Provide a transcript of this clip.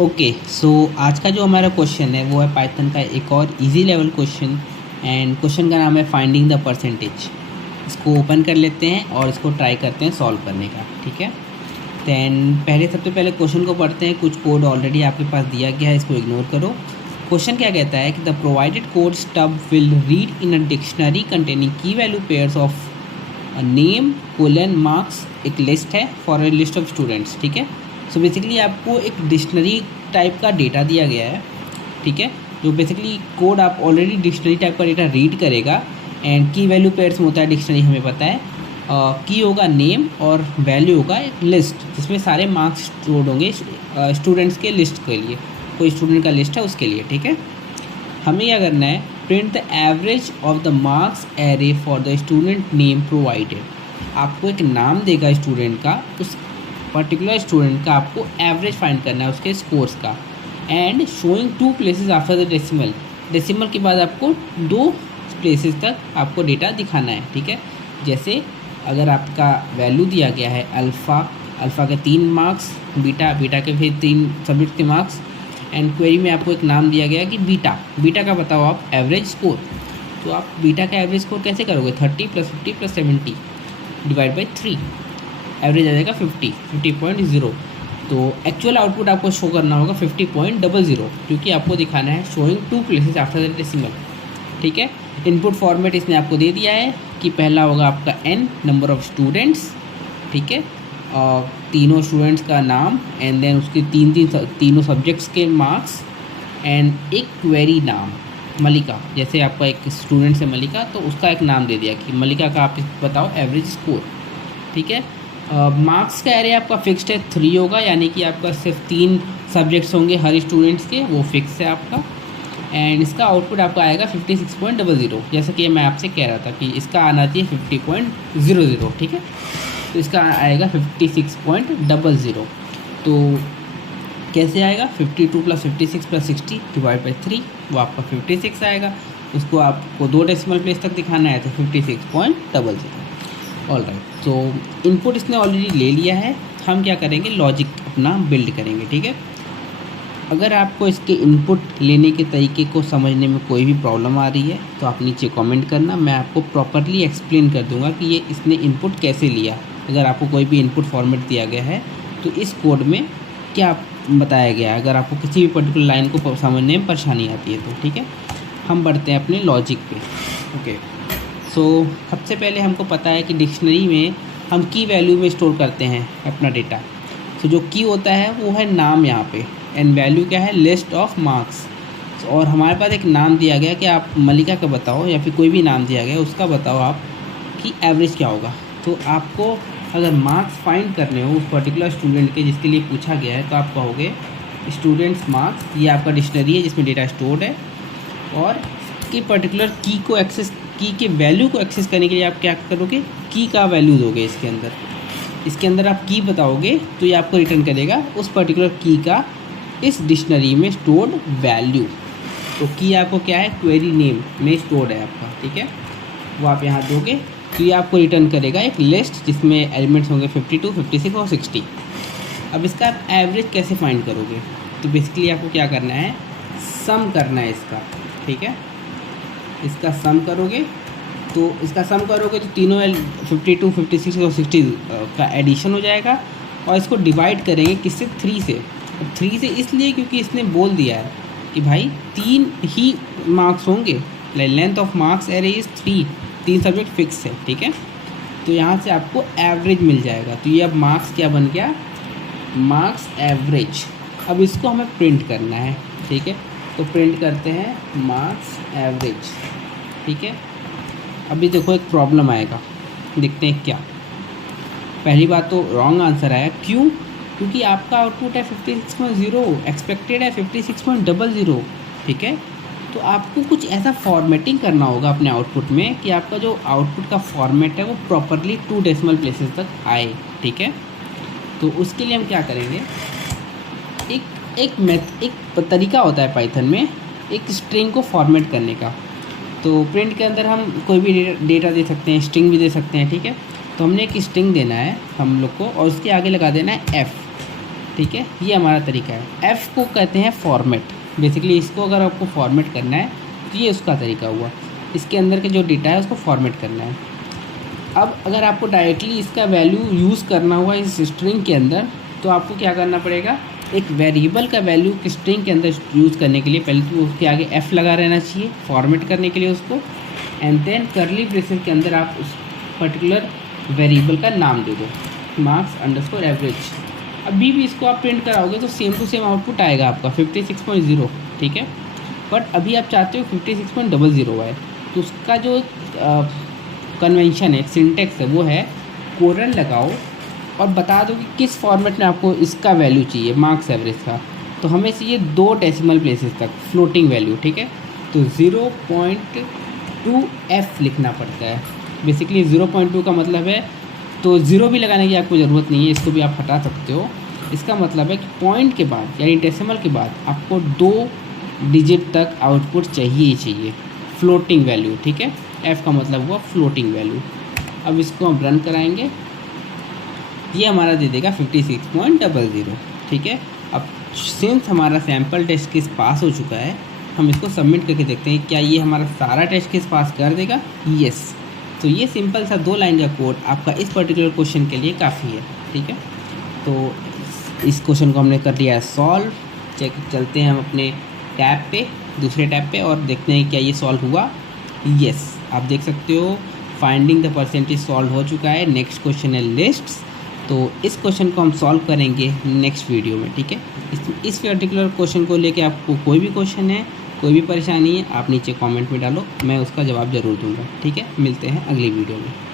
Okay, सो आज का जो हमारा क्वेश्चन है वो है पाइथन का एक और easy level question. And question का नाम है फाइंडिंग द परसेंटेज। इसको ओपन कर लेते हैं और इसको ट्राई करते हैं सॉल्व करने का। ठीक है, देन सबसे पहले क्वेश्चन को पढ़ते हैं। कुछ कोड ऑलरेडी आपके पास दिया गया है, इसको इग्नोर करो। क्वेश्चन क्या कहता है कि the provided code stub will read in a dictionary containing key value pairs of name colon marks. एक लिस्ट है for a list of students. ठीक है, सो बेसिकली आपको एक डिक्शनरी टाइप का डेटा दिया गया है। ठीक है, जो बेसिकली कोड आप ऑलरेडी डिक्शनरी टाइप का डेटा रीड करेगा। एंड की वैल्यू पेयर्स में होता है डिक्शनरी, हमें पता है। की होगा नेम और वैल्यू होगा एक लिस्ट जिसमें सारे मार्क्स स्टोर होंगे स्टूडेंट्स के लिस्ट के लिए। कोई स्टूडेंट का लिस्ट है उसके लिए। ठीक है, हमें क्या करना है, print the average of the marks array for the student name provided. आपको एक नाम देगा स्टूडेंट का, उस पर्टिकुलर स्टूडेंट का आपको एवरेज फाइंड करना है उसके स्कोर्स का। And showing 2 places after the decimal. Decimal के बाद आपको 2 प्लेसेस तक आपको डेटा दिखाना है। ठीक है, जैसे अगर आपका वैल्यू दिया गया है अल्फ़ा के 3 मार्क्स, बीटा के फिर 3 सब्जेक्ट के मार्क्स। एंड क्वेरी में आपको एक नाम दिया गया है कि बीटा का बताओ आप एवरेज स्कोर। तो आप बीटा का एवरेज स्कोर कैसे करोगे, 30 + 50 + 70 डिवाइड बाई 3, एवरेज आ जाएगा 50.0। तो एक्चुअल आउटपुट आपको शो करना होगा 50.00, क्योंकि आपको दिखाना है showing 2 places after the decimal. ठीक है, इनपुट फॉर्मेट इसने आपको दे दिया है कि पहला होगा आपका n नंबर ऑफ़ स्टूडेंट्स। ठीक है, और तीनों स्टूडेंट्स का नाम एंड देन उसके तीनों सब्जेक्ट्स के मार्क्स एंड एक क्वेरी नाम मलिका। जैसे आपका एक स्टूडेंट है मलिका, तो उसका एक नाम दे दिया कि मलिका का आप बताओ एवरेज स्कोर। ठीक है, मार्क्स का एरे आपका फिक्स्ड है 3 होगा, यानी कि आपका सिर्फ 3 सब्जेक्ट्स होंगे हर स्टूडेंट्स के, वो फिक्स है आपका। एंड इसका आउटपुट आपका आएगा 56.00, जैसा कि मैं आपसे कह रहा था कि इसका आना चाहिए 50.00। ठीक है, तो इसका आएगा 56.00। तो कैसे आएगा, 52 + 56 + 60 डिवाइड बाई 3, वो आपका 56 आएगा। उसको आपको 2 डेसिमल प्लेस तक दिखाना है तो 56.00। ऑल राइट, तो इनपुट इसने ऑलरेडी ले लिया है। हम क्या करेंगे, लॉजिक अपना बिल्ड करेंगे। ठीक है, अगर आपको इसके इनपुट लेने के तरीके को समझने में कोई भी प्रॉब्लम आ रही है तो आप नीचे कमेंट करना, मैं आपको प्रॉपरली एक्सप्लेन कर दूंगा कि ये इसने इनपुट कैसे लिया। अगर आपको कोई भी इनपुट फॉर्मेट दिया गया है तो इस कोड में क्या बताया गया है, अगर आपको किसी भी पर्टिकुलर लाइन को समझने में परेशानी आती है तो। ठीक है, हम बढ़ते हैं अपने लॉजिक पे। ओके, सो सबसे पहले हमको पता है कि डिक्शनरी में हम की वैल्यू में स्टोर करते हैं अपना डेटा। तो जो की होता है वो है नाम यहाँ पे, एंड वैल्यू क्या है, लिस्ट ऑफ मार्क्स। और हमारे पास एक नाम दिया गया कि आप मलिका का बताओ, या फिर कोई भी नाम दिया गया उसका बताओ आप कि एवरेज क्या होगा। तो आपको अगर मार्क्स फाइंड करने हो उस पर्टिकुलर स्टूडेंट के जिसके लिए पूछा गया है, तो आप कहोगे स्टूडेंट्स मार्क्स। ये आपका डिक्शनरी है जिसमें डेटा स्टोर्ड है, और की पर्टिकुलर की के वैल्यू को एक्सेस करने के लिए आप क्या करोगे, की का वैल्यू दोगे इसके अंदर आप की बताओगे तो ये आपको रिटर्न करेगा उस पर्टिकुलर की का इस डिक्शनरी में स्टोर्ड वैल्यू। तो की आपको क्या है, क्वेरी नेम में स्टोर्ड है आपका। ठीक है, वो आप यहाँ दोगे तो ये आपको रिटर्न करेगा एक लिस्ट जिसमें एलिमेंट्स होंगे 52, 56 और 60। अब इसका आप एवरेज कैसे फाइंड करोगे, तो बेसिकली आपको क्या करना है, सम करना है इसका। ठीक है, इसका सम करोगे तो तीनों 52, 56 और 60 का एडिशन हो जाएगा। और इसको डिवाइड करेंगे किससे, 3 से। 3 से इसलिए क्योंकि इसने बोल दिया है कि भाई 3 ही मार्क्स होंगे, length of marks array is 3 subject fix है। ठीक है, तो यहाँ से आपको एवरेज मिल जाएगा। तो ये अब मार्क्स क्या बन गया, मार्क्स एवरेज। अब इसको हमें प्रिंट करना है। ठीक है, तो प्रिंट करते हैं मार्क्स एवरेज। ठीक है, अभी देखो एक प्रॉब्लम आएगा, देखते हैं क्या। पहली बात तो रॉन्ग आंसर आया, क्यों, क्योंकि आपका आउटपुट है 56.0, एक्सपेक्टेड है 56.00। ठीक है, तो आपको कुछ ऐसा फॉर्मेटिंग करना होगा अपने आउटपुट में कि आपका जो आउटपुट का फॉर्मेट है वो प्रॉपरली 2 डेसिमल प्लेसेस तक आए। ठीक है, तो उसके लिए हम क्या करेंगे, एक तरीका होता है पाइथन में एक स्ट्रिंग को फॉर्मेट करने का। तो प्रिंट के अंदर हम कोई भी डेटा दे सकते हैं, स्ट्रिंग भी दे सकते हैं। ठीक है, तो हमने एक स्ट्रिंग देना है हम लोग को, और उसके आगे लगा देना है f। ठीक है, ये हमारा तरीका है। एफ़ को कहते हैं फॉर्मेट, बेसिकली इसको अगर आपको फॉर्मेट करना है तो ये उसका तरीका हुआ, इसके अंदर के जो डेटा है उसको फॉर्मेट करना है। अब अगर आपको डायरेक्टली इसका वैल्यू यूज़ करना हुआ इस स्ट्रिंग के अंदर, तो आपको क्या करना पड़ेगा, एक वेरिएबल का वैल्यू स्ट्रिंग के अंदर यूज़ करने के लिए पहले तो उसके आगे एफ़ लगा रहना चाहिए फॉर्मेट करने के लिए उसको, एंड देन कर्ली ब्रेसेस के अंदर आप उस पर्टिकुलर वेरिएबल का नाम दे दो, मार्क्स अंडरस्कोर एवरेज। अभी भी इसको आप प्रिंट कराओगे तो सेम टू सेम आउटपुट आएगा आपका 56.0, ठीक है। बट अभी आप चाहते हो 56.00 आए, तो उसका जो कन्वेंशन है, सिंटेक्स है, वो है कोलन लगाओ और बता दो कि किस फॉर्मेट में आपको इसका वैल्यू चाहिए मार्क्स एवरेज का। तो हमें चाहिए 2 डेसिमल प्लेसेस तक फ्लोटिंग वैल्यू, ठीक है। तो 0.2f लिखना पड़ता है। बेसिकली 0.2 का मतलब है, तो 0 भी लगाने की आपको ज़रूरत नहीं है, इसको भी आप हटा सकते हो। इसका मतलब है कि पॉइंट के बाद यानी डेसिमल के बाद आपको 2 डिजिट तक आउटपुट चाहिए ही चाहिए, फ्लोटिंग वैल्यू, ठीक है। f का मतलब हुआ फ्लोटिंग वैल्यू। अब इसको हम रन कराएंगे, ये हमारा दे देगा 56.00, ठीक है। अब सिंस हमारा सैम्पल टेस्ट केस पास हो चुका है, हम इसको सबमिट करके देखते हैं क्या ये हमारा सारा टेस्ट केस पास कर देगा। यस, तो ये सिंपल सा 2 लाइन का कोड आपका इस पर्टिकुलर क्वेश्चन के लिए काफ़ी है, ठीक है। तो इस क्वेश्चन को हमने कर लिया है सॉल्व। चलते हैं हम अपने टैब पे, दूसरे टैब पे, और देखते हैं क्या ये सॉल्व हुआ। यस, आप देख सकते हो फाइंडिंग द परसेंटेज सॉल्व हो चुका है। नेक्स्ट क्वेश्चन है लिस्ट्स, तो इस क्वेश्चन को हम सॉल्व करेंगे नेक्स्ट वीडियो में, ठीक है। इस पर्टिकुलर क्वेश्चन को लेके आपको कोई भी क्वेश्चन है, कोई भी परेशानी है, आप नीचे कमेंट में डालो, मैं उसका जवाब ज़रूर दूंगा, ठीक है। मिलते हैं अगली वीडियो में।